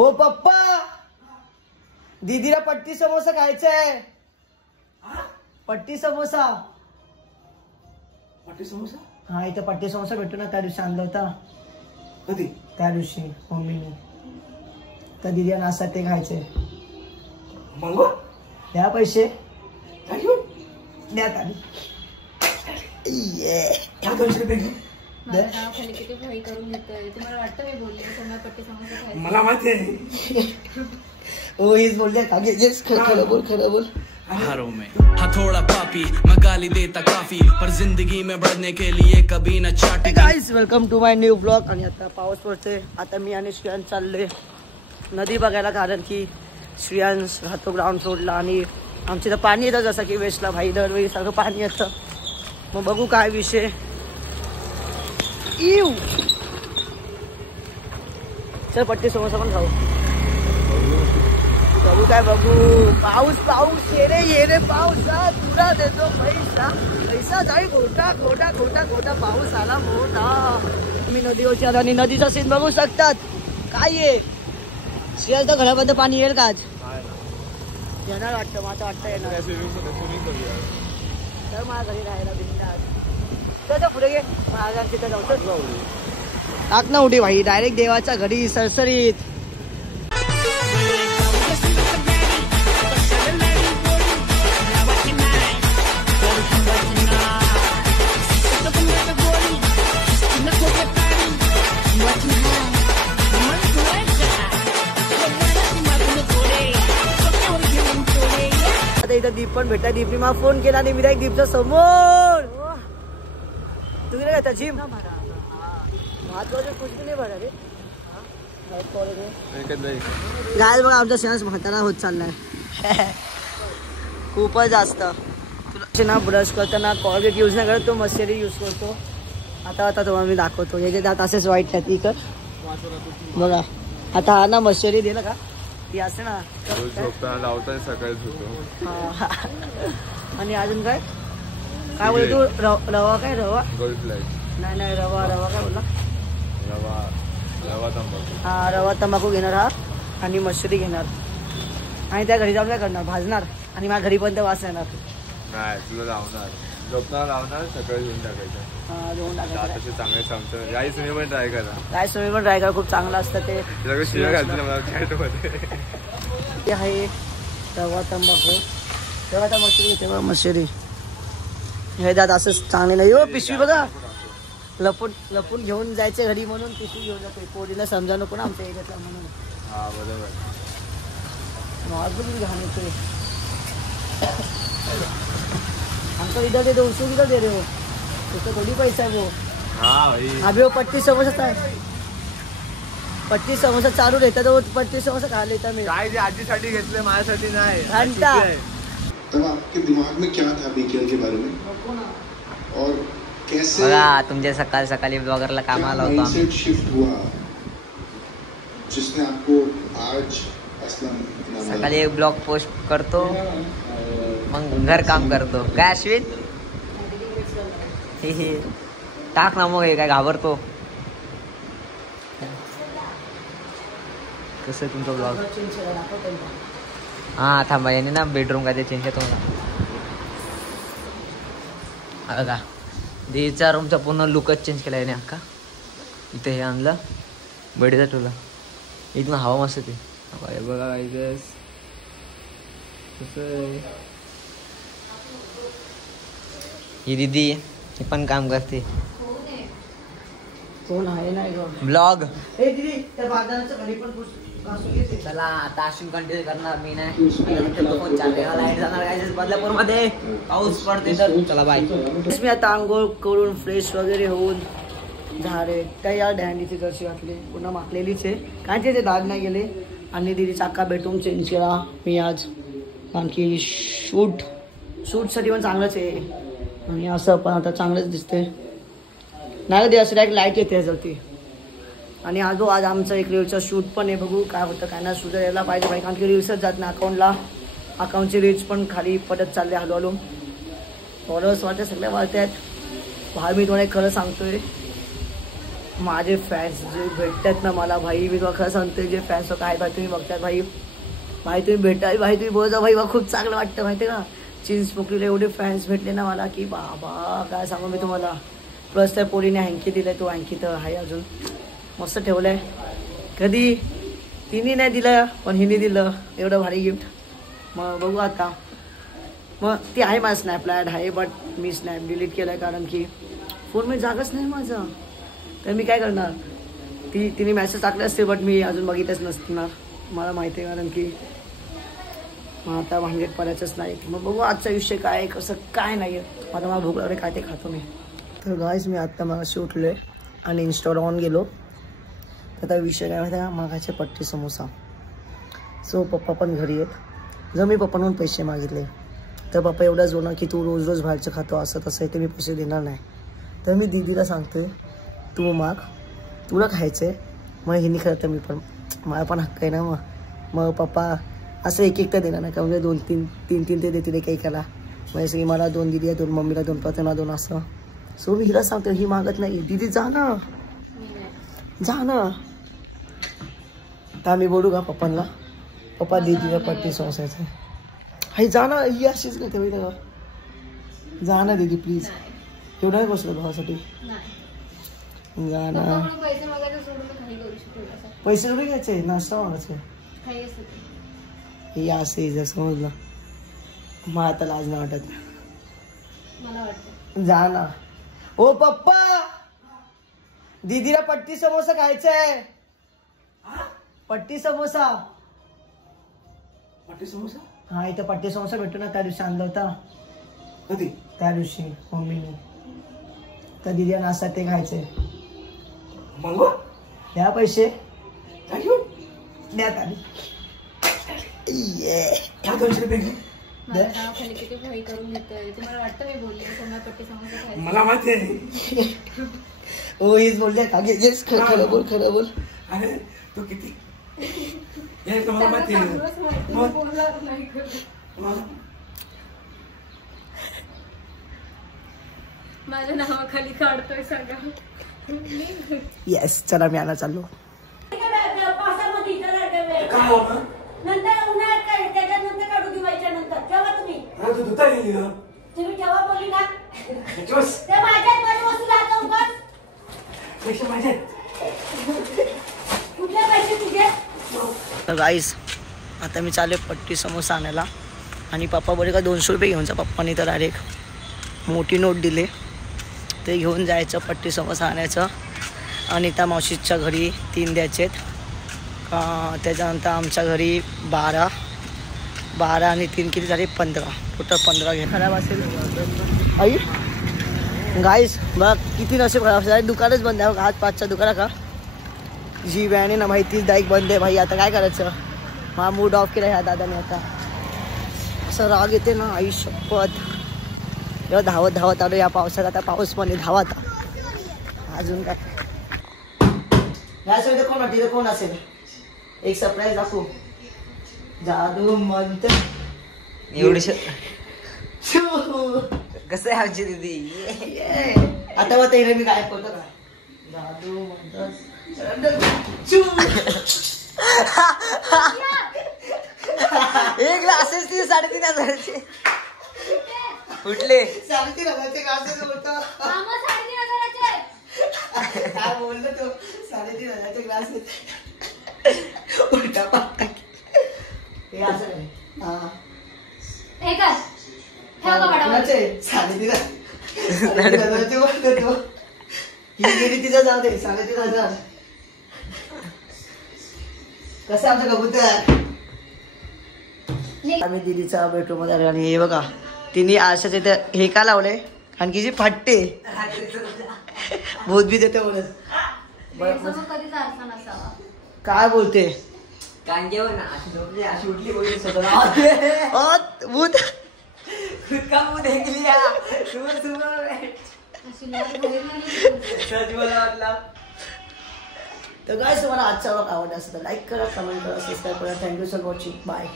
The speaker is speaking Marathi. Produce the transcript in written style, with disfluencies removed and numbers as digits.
ओ पप्पा, दीदीला पट्टी समोसा खायचाय. पट्टी समोसा. पट्टी समोसा? हा, इथं पट्टी समोसा भेटतो ना, त्या दिवशी आणला होता. कधी? त्या दिवशी मम्मीने. तर दीदीला नाश्ता ते खायचंय. मागवा. द्या पैसे. द्या ताली. मला माहिती आहे. ओ हेच बोलते खरं बोल खरं बोल. हथौड़ा पापी मैं गाली देता काफी पर जिंदगी में बढ़ने के लिए कभी न चाटी. Guys welcome to my new blog. आणि आता पाऊस पडतोय. आता मी आणि श्रेयांश चाललोय नदी बघायला, कारण की श्रेयांश राहतो ग्राउंड फ्लोरला आणि आमच्या इथं पाणी येतं जसं की वेस्टला भाई दरवेळी सगळं पाणी येतं. मग बघू काय विषय. चल पट्टी समोसा पण खाऊ. बघू काय बघू. पाऊस पाऊस ये रे पाऊसा तुला देतो पैसा. पैसा जाई खोटा खोटा खोटा खोटा. पाऊस आला मोठा. तुम्ही नदीवरची आता आणि नदीचा सीन बघू शकतात. काय आहे श्रेयांच्या घरामध्ये पाणी येईल का आज? येणार वाटतं. माझं वाटतं येणार. तर माझ्या घरी राहायला बिंदास. त्याच्या पुढे घे माझ्या तिथं जाऊ. टाक ना उडी भाई. डायरेक्ट देवाच्या घरी सरसरीत. इथं दीप पण भेटला. दीपनी मला फोन केला आणि मी डायरेक्ट दीपच्या समोर. तुम्ही नाही का जिम महत्वाचं कुछ भी नाही भरा रे. गाय बघा आमचा श्रेयांश म्हातारा होत चाललाय खूपच जास्त. तुला ना ब्रश करताना कॉलगेट यूज नाही करत तो, मस्करी यूज करतो. आता तुम्हाला मी दाखवतो. याचे दात असेच वाईट आहेत. इकडं बघा. आता हा ना मस्करी दिलं का ती असते ना लावताना सकाळीच होतो. आणि अजून काय काय बोलतो तू? रवा काय रवा? Gold flag. नाही रवा काय बोलला? रवा तंबाखू. हा रवा तंबाखू घेणार हा आणि मशरी घेणार. आणि त्या घरी जाऊन काय करणार? भाजणार आणि माझ्या घरी पण वास येणार. नाही तुला लावणार. झोपताना लावणार, सकाळी घेऊन टाकायचं. हा घेऊन टाकायचं. चांगले चमचे. राईस तुम्ही पण ट्राय करा. राईस तुम्ही पण ट्राय करा. खूप चांगलं असतं ते. शिवाय घातलं मला चॅटमध्ये. ते आहे रवा तंबाखू. तेव्हा आता मशरी तेव्हा मशरी. हे दात असंच चांगले नाही हो. पिशवी बघा. लपून घेऊन जायचे घरी म्हणून पिशवी घेऊन जाते. पोरीला समजा नको ना आमच्या एरियातला म्हणून. हा बरोबर. घाण येते. हमको इधर दे दो, उसको किधर दे रहे हो? उसको थोड़ी पैसा है वो. हाँ भाई. अभी वो पट्टी समोसा है. पट्टी समोसा चालू रहता तो पट्टी समोसा खा लेता मैं. काय आजीसाठी घेतले, माझ्यासाठी नाही. घंटा. तब आपके दिमाग में क्या था बीकेएल के बारे में और कैसे बघा तुमच्या सकाळ सकाळी ब्लॉगरला कामाला होतो आम्ही. शिफ्ट हुआ जिसने आपको आज असलम सकाळी एक ब्लॉग पोस्ट करतो मग घर काम करतो. काय अश्विन हे टाक ना मग. काय घाबरतो कसं तुमचा ब्लॉग? हा थांबा याने ना बेडरूम काय ते चेंज आहे तुम्हाला का दीचा रूमचा पूर्ण लुकच चेंज केला याने अख्खा. इथे हे आणलं बेडचा ठेवला. इथून हवा मस्त ते बघा काय कसं. ही दीदी हे पण काम करते. कोण आहे नाही ब्लॉग. चला आता अश्विन कंटिन्यू करणार. मी नाही लाईट जाणार काय बदलापूर मध्ये पाऊस पडते तर चला बाय. मी आता आंघोळ करून फ्रेश वगैरे होऊन झाले. त्या या डॅन्डीची जर्सी घातली. पुन्हा माखलेलीच आहे काय ते दाग नाही गेले. आणि दीदी चाका बेडरूम चेंज केला मी आज, कारण की शूटसाठी पण चांगलंच आहे. आणि असं पण आता चांगलंच दिसते. नाही दे असं डायरेक्ट लाईट येते ह्याच्यावरती. आणि आज आमचं एक रीलचं शूट पण आहे. बघू काय होतं काय ना. शूट यायला पाहिजे भाई, कारण की रील्सच जात नाही अकाउंटला. अकाउंटची रील्स पण खाली पडत चालले हळूहळू. फॉलोअर्स वाटते सगळे वाढत आहेत. भाई मी तुम्हाला खरं सांगतोय माझे फॅन्स जे भेटतात ना मला भाई, मी तुला खरं सांगते, जे फॅन्स काय भाई तुम्ही बघतात भाई, भाई तुम्ही भेटा भाई, तुम्ही बोलता भाई, मला खूप चांगलं वाटतं माहिती का. चिंचपोकलीला एवढे फॅन्स भेटले ना मला की बाबा काय सांगू मी तुम्हाला. प्लस त्या पोरीने हँकी दिलाय, तो हँकी तर आहे अजून मस्त ठेवलाय. कधी तिने नाही दिलं पण हिने दिलं एवढं भारी गिफ्ट. मग बघू आता. मग ती आहे माझं स्नॅपला ॲड आहे, बट मी स्नॅप डिलीट केलं आहे कारण की फोनमध्ये जागाच नाही माझं. तर मी काय करणार. तिने मेसेज टाकले असते बट मी अजून बघितलंच नसणार, मला माहिती आहे. कारण की मग आता भांगेत पडायचंच नाही. मग बघू आजचा विषय काय कसं काय नाही आहे. आता मला भूक लागले काय ते खातो मी. तर गाईज मी आत्ता मगाशी उठलो आहे आणि इन्स्टावर ऑन गेलो. आता विषय काय माहिती आहे, मागाचे पट्टी समोसा. सो पप्पा पण घरी आहेत. जर मी पप्पांकडून पैसे मागितले तर पप्पा एवढाच बोलणार की तू रोज रोज बाहेरचं खातो असं तसं आहे, ते मी पैसे देणार नाही. तर मी दीदीला सांगते तू माग, तुला खायचं आहे. मग हिनी खरं तर मी पण मला पण हक्क आहे ना. मग पप्पा असं एक तर देणार नाही का, म्हणजे 2-3 ते देतील एकाला. म्हणजे की मला 2 दिली आहे, 2 मम्मीला 2 पत्यांना 2 असं. सो मी हिला सांगतो, ही मागत नाही. दीदी जा ना जा ना. तर मी बोलू का पप्पांना, पप्पा दीदीला पट्टी समोसायचं हाय जा ना. ही अशीच करते माहिती का, जा ना दीदी प्लीज. एवढं नाही बसलं भावासाठी, जा ना. पैसे एवढे घ्यायचे, नाश्ता मागायचे हे असे जर समजलं. मग आता लाज नाही वाटत, जा ना. ओ पप्पा दीदीला पट्टी समोसा खायचंय. पट्टी समोसा. पट्टी समोसा. हा इथं पट्टी समोसा भेटतो ना, त्या दिवशी आणला होता. कधी? त्या दिवशी मम्मीने. तर दीदीला नाश्ता ते खायचंय. मागवा द्या पैसे, द्या तारी. 200 रुपये घे. मला माहिती आहे. हो हेच बोलले का, खरं बोल खरं बोल. अरे तू किती हे तुम्हाला माहिती आहे. माझ्या नावाखाली काढतोय सगळं. येस चला मी आला चाललो. तुम्ही जेव्हा बोलली ना कुठले पैसे तुझे. तर गाईस आता मी चालले पट्टी समोसा आणायला आणि पप्पा बोले का 200 रुपये घेऊन जा. पप्पानी तर डायरेक्ट मोठी नोट दिले, ते घेऊन जायचं पट्टी समोसा आणायचं. आणि त्या मावशीच्या घरी 3 द्यायचे आहेत. त्याच्यानंतर आमच्या घरी 12 आणि 3 किती झाले 15, टोटल 15 घे. खराब असेल आई गाईस बघ किती नशीब खराब असेल. दुकानच बंद आहे आज 5च्या दुकाना का. जी व्हॅन आहे ना भाई ती डायरेक्ट बंद आहे भाई. आता काय करायचं, हा मूड ऑफ केला ह्या दादाने. आता असं राग येते ना आई शपथ. एवढं धावत आलो या पावसात. आता पाऊस पण धावत अजून काय. यासाठी कोण वाटते कोण असेल, एक सरप्राईज दाखवू. जादू म्हणत एवढी कसं आहे आमची दीदी. आता मग ते मी काय करतो का, जादू म्हणत एक ग्लासेस 3,500 कुठले 3,500 ग्लासेस होतं. काय बोललो तो 3,500 ग्लासेस उलटा पालटा. हे असं काय तिचा जाऊ दे 3,500. कसं आमचं कबूतर. आम्ही दिदीचा बेडरूम मध्ये आणि हे बघा तिने आरशाच्या इथे हे का लावलंय, कारण की जी फाटते भूत बी देते बोलत. काय बोलते भूत तर काय तुम्हाला आजचा व्लॉग आवडला असेल तर लाईक करा, कमेंट करा, सबस्क्राईब करा. Thank you for watching. बाय.